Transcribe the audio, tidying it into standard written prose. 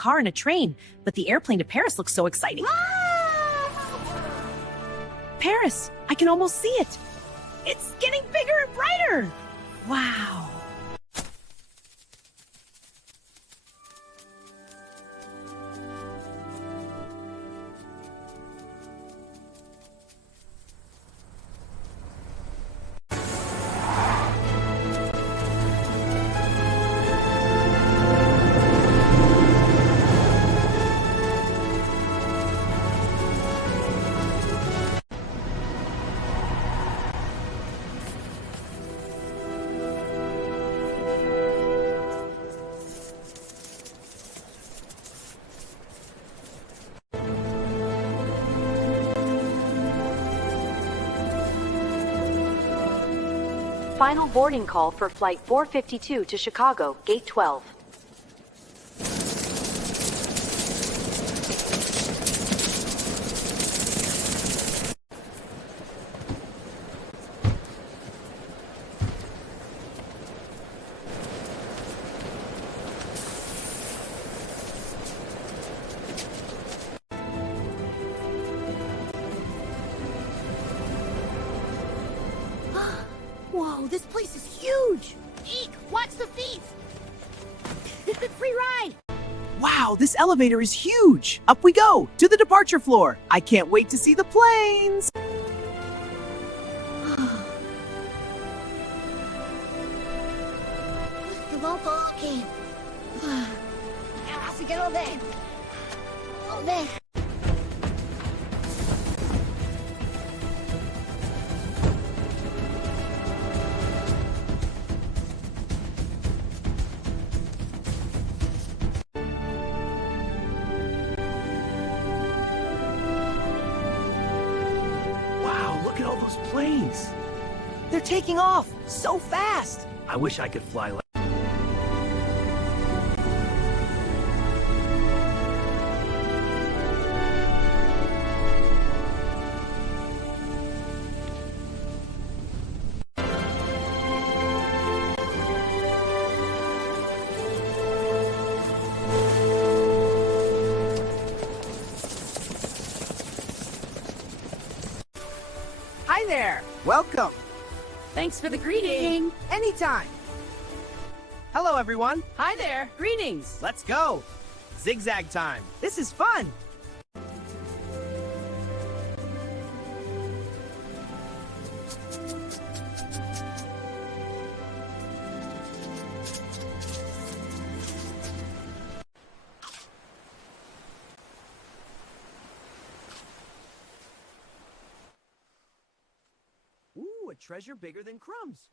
car and a train, but the airplane to Paris looks so exciting. Paris! I can almost see it! It's getting bigger and brighter! Wow! Final boarding call for Flight 452 to Chicago, Gate 12. Whoa, this place is huge! Eek, watch the feet! Free ride! Wow, this elevator is huge! Up we go, to the departure floor! I can't wait to see the planes! The local okay. Así que lo ve. Lo ve. Wow, look at all those planes! They're taking off so fast! I wish I could fly like. Hi there! Welcome! Thanks for the greeting. Anytime! Hello, everyone! Hi there. Greetings. Let's go! Zigzag time! This is fun! Ooh, a treasure bigger than crumbs.